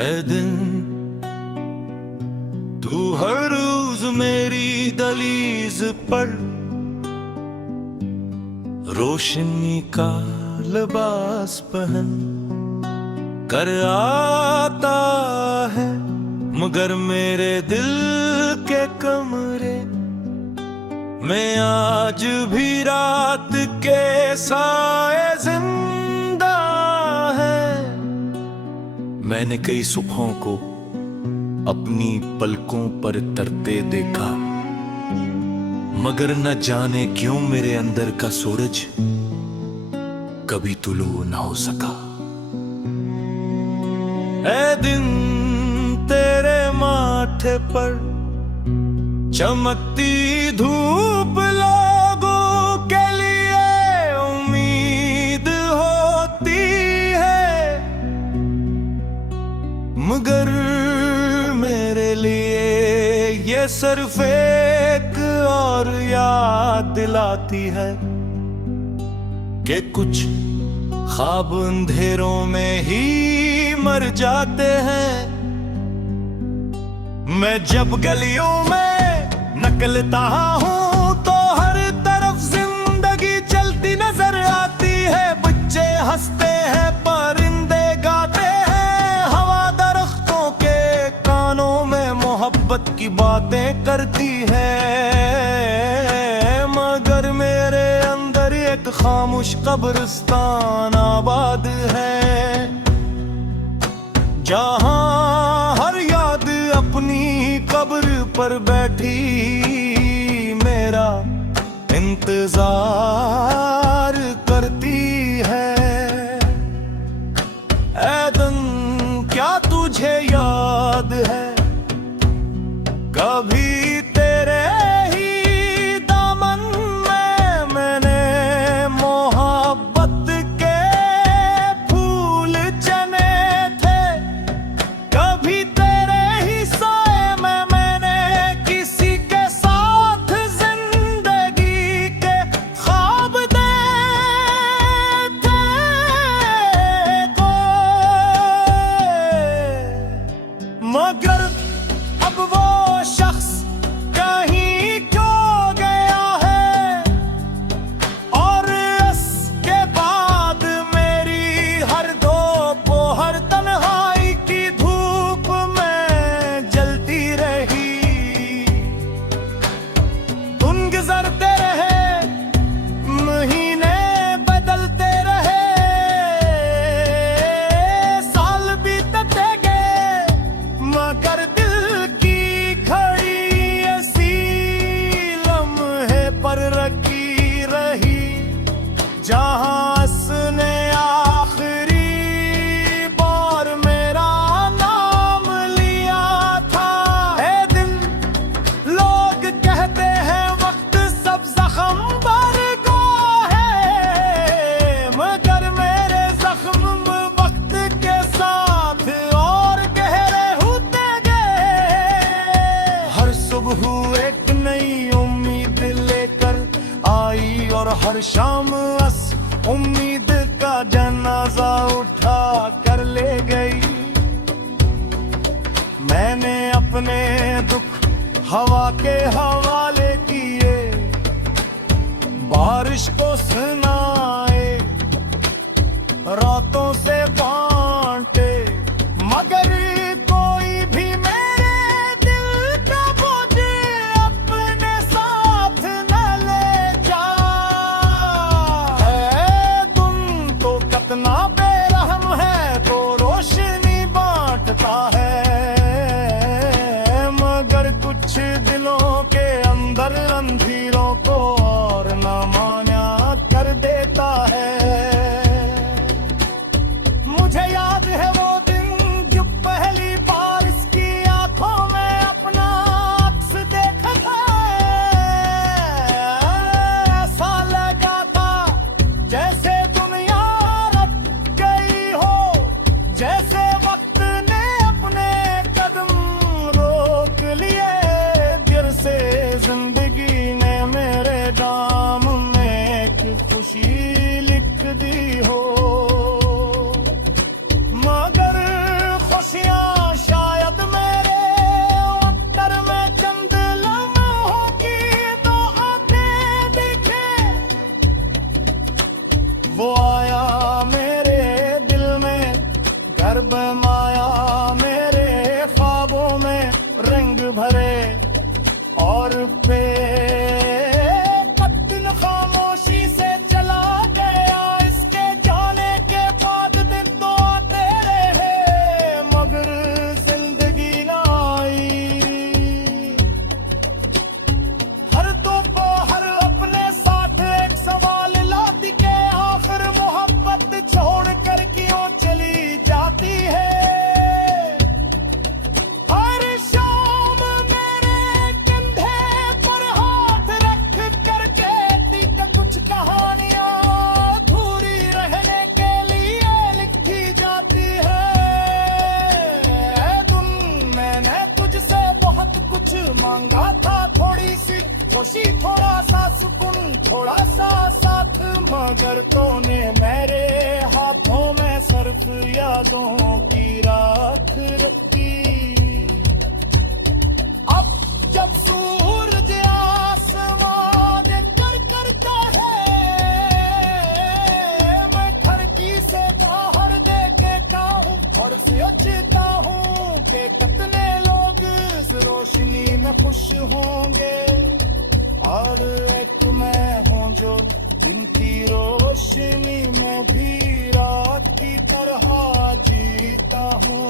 है दिन तू हर रोज मेरी दहलीज पर रोशनी का लिबास पहन कर आता है, मगर मेरे दिल के कमरे में आज भी रात के साए जिंदा है। मैंने कई सुबहों को अपनी पलकों पर तरते देखा, मगर न जाने क्यों मेरे अंदर का सूरज कभी तुलू न हो सका। ऐ दिन तेरे माथे पर चमकती धूप लोगों के लिए उम्मीद होती है, मगर मेरे लिए ये सिर्फ एक और याद दिलाती है कि कुछ ख्वाब अंधेरों में ही मर जाते हैं। मैं जब गलियों में निकलता हूँ तो हर तरफ जिंदगी चलती नजर आती है। बच्चे हंसते हैं, परिंदे गाते हैं, हवा दरख्तों के कानों में मोहब्बत की बातें करती है, मगर मेरे अंदर एक खामोश कब्रिस्तान आबाद है, जहां हर याद अपनी कब्र पर बैठी मेरा इंतजार करती है। ऐ दिन क्या तुझे याद है कभी तेरे ही दामन में मैंने मोहब्बत के फूल चने थे, कभी तेरे ही साए में मैंने किसी के साथ जिंदगी के ख्वाब देखे मगर अब वो शख्स कहीं क्यों गया है, और इसके बाद मेरी हर दोपहर तन्हाई की धूप में जलती रही। दिन गुजरते रहे, महीने बदलते रहे, साल बीतते गए, मगर दिल की घड़ी ऐसी लम्हे पर रखी रही, जहां उसने आखिरी बार मेरा नाम लिया था। ऐ दिल लोग कहते हैं वक्त सब जख्म भर को है, मगर मेरे जख्म वक्त के साथ और गहरे होते गए। हर सुबह एक नई उम्मीद लेकर आई और हर शाम उस उम्मीद का जनाजा उठा कर ले गई। मैंने अपने दुख हवा के हवाले किए, बारिश को सुनाए, रातों से बांटे, मगर कोई भी मेरे दिल का बोझ अपने साथ न ले जा। है तुम तो कितना बेरहम है, तो रोशनी बांटता है, मगर कुछ दिलों के अंदर अंधेरों को और न माना कर देता है। मुझे याद है वो दिन जब पहली बार इसकी आंखों में अपना अक्स देखा था। ऐसा लगा था जैसे दुनिया रख गई हो, जैसे वक्त ने अपने कदम रोक लिए। दिल से जिंदगी ने मेरे दाम में एक खुशी लिख दी हो, मगर खुशियां बेमाया मेरे ख्वाबों में रंग भरे और बेकद्दिन खामोशी से चला गया। इसके जाने के बाद दिन तो आते रहे मगर जिंदगी ना आई। हर दोपहर अपने साथ एक सवाल लाती के आखिर मोहब्बत छोड़ कर क्यों चली जाती है। हर शाम मेरे कंधे पर हाथ रख कर कहती कि कुछ कहानियां अधूरी रहने के लिए लिखी जाती है। तुम मैंने तुझसे बहुत कुछ मांगा था, थोड़ी सी खुशी, थोड़ा सा सुकून, थोड़ा सा साथ, मगर तूने मेरे हाथों में सिर्फ यादों की राख रखी। अब जब सूरज आसमान कर करता है मैं खिड़की से बाहर देखता हूँ और सोचता हूँ कि कितने लोग इस रोशनी में खुश होंगे और एक मैं हूँ जो जिनकी रोशनी में भी रात की तरह जीता हूँ।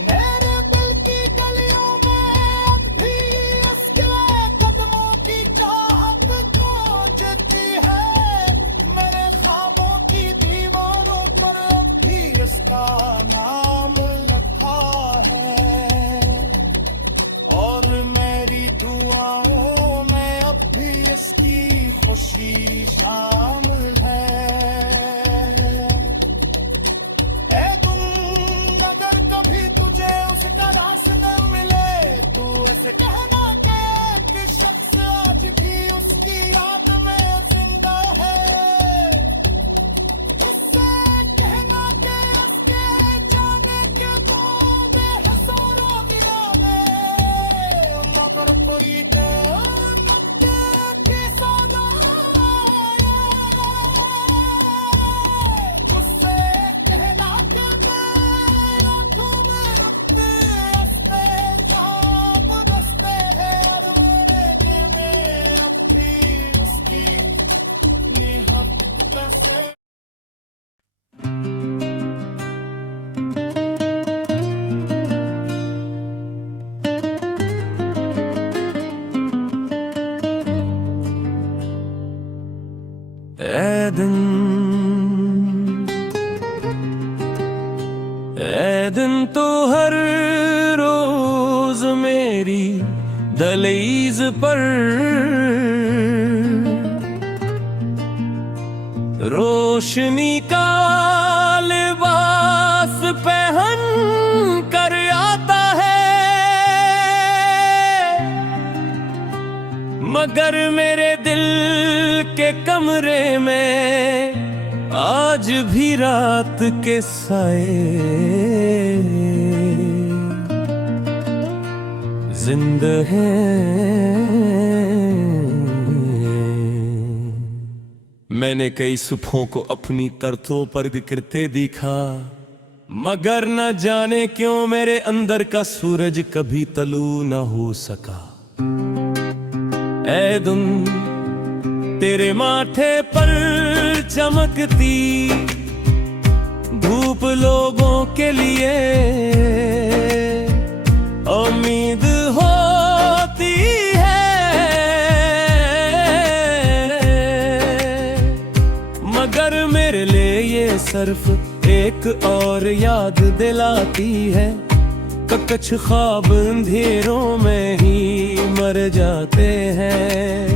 मेरे दिल की गलियों में अब भी उसके कदमों की चाहत गूंजती है। मेरे ख्वाबों की दीवारों पर अब भी उसका नाम रखा है और मेरी दुआओं में अब भी इसकी खुशी शामिल है। ए तुम अगर कभी तुझे उसका रास न मिले तो ऐसे कहना कि शख्स आज भी उसकी याद में जिंदा है। उससे कहना कि उसके जाने के बाद हजारों गिरा मगर कोई उससे कहना कि मेरा तुम्हें रुकते हंसते ख्वाब रस्ते हैं और मेरे में अपनी उसकी निहत्त से। ए दिन तो हर रोज मेरी दहलीज पर रोशनी का लिबास पहन कर आता है मगर मेरे दिल के कमरे में आज भी रात के साए जिंदा हैं। मैंने कई सुबहों को अपनी तरतों पर बिखरते देखा मगर न जाने क्यों मेरे अंदर का सूरज कभी तलू न हो सका। ऐ दुम तेरे माथे पर चमकती धूप लोगों के लिए उम्मीद होती है मगर मेरे लिए ये सिर्फ एक और याद दिलाती है कि कुछ ख्वाब अंधेरों में ही मर जाते हैं।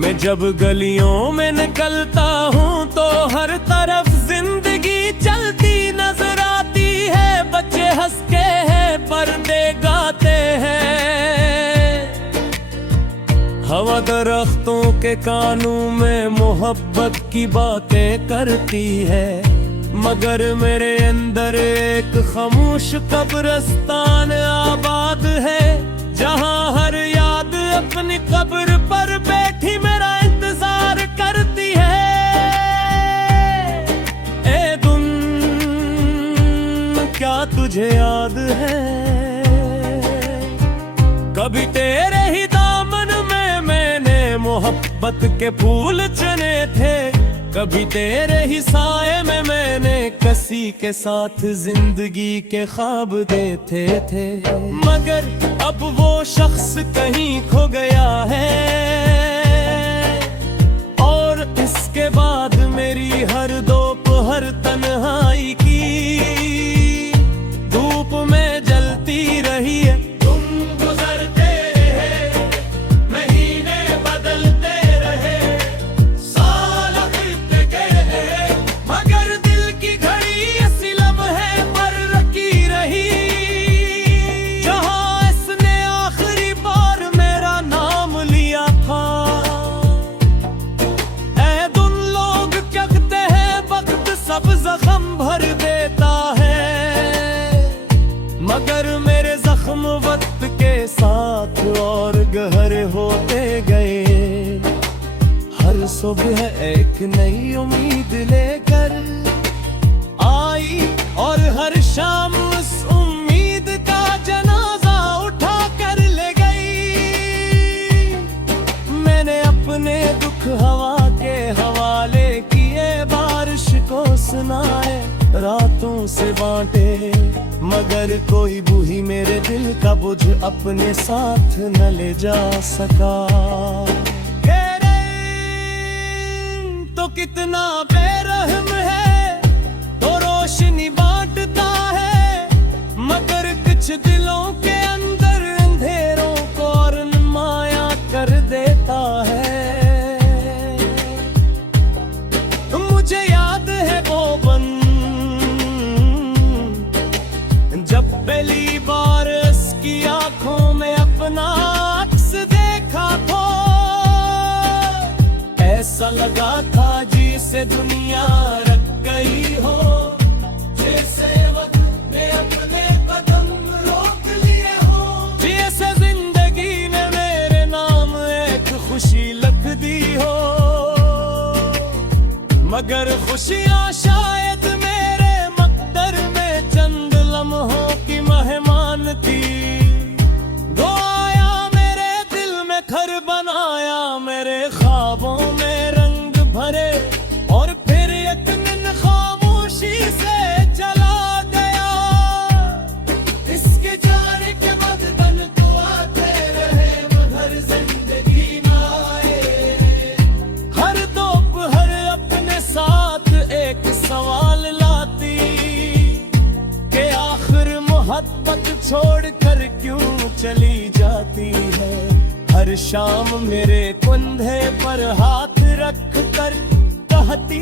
मैं जब गलियों में निकलता हूँ तो हर तरफ जिंदगी चलती नजर आती है। बच्चे हंसते हैं पर्दे गाते हैं हवा दरख्तों के कानों में मोहब्बत की बातें करती है मगर मेरे अंदर एक खामोश कब्रिस्तान आबाद है जहाँ हर याद अपनी कब्र पर बैठी मेरा इंतजार करती है। ए दुम कभी तेरे ही दामन में मैंने मोहब्बत के फूल चुने थे, कभी तेरे ही साए में मैंने किसी के साथ जिंदगी के ख्वाब देखे थे। मगर अब वो शख्स कहीं खो गया है, और इसके बाद मेरी हर दोपहर तन्हाई की धूप में जलती रही है। तुम गुजरते रहे, महीने बदलते रहे, साल बीत गए, मगर दिल की घड़ी ऐसी लम्हे पर रखी रही, जहां इसने आखिरी बार मेरा नाम लिया था। ऐ दुन लोग कहते हैं वक्त सब जख्म भर देता है, मगर मेरे जख्म वक्त के साथ और गहरे होते गए। हर सुबह एक नई उम्मीद लेकर आई, और हर शाम उस उम्मीद का जनाजा उठा कर ले गई। मैंने अपने दुख हवा के हवाले किए, बारिश को सुनाए, रातों से बांटे, मगर कोई बूही मेरे दिल का बोझ अपने साथ न ले जा सका। तो कितना बेरहम है, तो रोशनी बांटता है, मगर कुछ दिलों के अंदर अंधेरों को और माया कर देता है। मुझे याद है वो बन जब पहली बार इसकी आंखों में अपना अक्स देखा था, ऐसा लगा था जिसे दुनिया रख गई हो, जैसे वक्त ने अपने कदम रोक लिए हो, जैसे जिंदगी ने मेरे नाम एक खुशी लिख दी हो। मगर खुशियां शायद मेरे मकदर में चंद लम्हों की मेहमान थी। वो आया मेरे दिल में घर बनाया, मेरे ख्वाबों में रंग भरे, और फिर यकीनन खामोशी से चला गया। इसके जाने के बाद दिन तो आते रहे, मगर जिंदगी ना आए। हर दोपहर अपने साथ एक सवाल लाती कि आखिर मोहब्बत छोड़कर क्यों चली जाती है। हर शाम मेरे कंधे पर हाथ रख कर कहती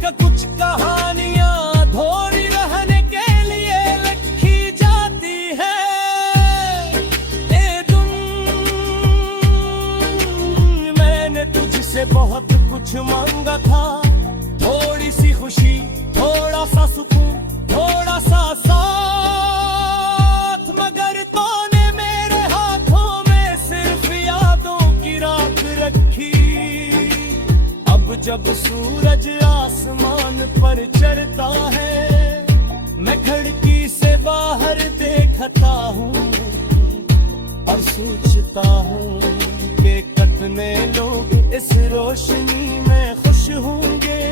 कि कुछ कहानियां अधूरी रहने के लिए लिखी जाती है। ए दुम, मैंने तुझसे बहुत कुछ मांगा था, थोड़ी सी खुशी, थोड़ा सा सुकून, थोड़ा सा साथ, मगर तूने मेरे हाथों में सिर्फ यादों की राख रखी। अब जब सूरज आसमान पर चढ़ता है, मैं खिड़की से बाहर देखता हूँ और सोचता हूँ कि कितने लोग इस रोशनी में खुश होंगे,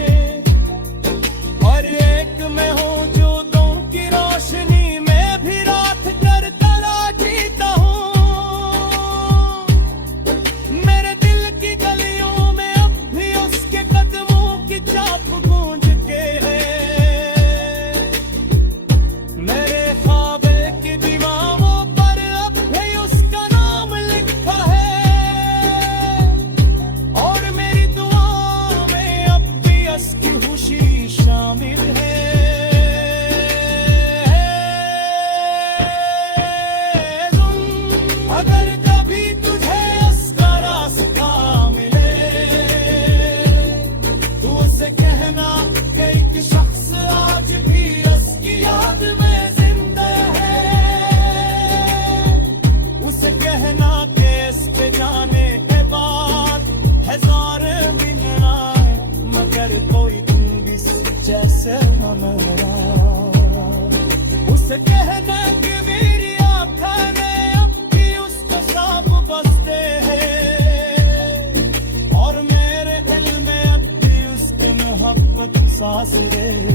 और एक मैं हूँ जो दो की रोशनी में भी रात कर तला जीता हूँ। मेरे दिल की गलियों में अब भी उसके कदमों की चाप गूंज के है। मेरे ख्वाब की दीवारों पर अब भी उसका नाम लिखा है, और मेरी दुआ सांस रे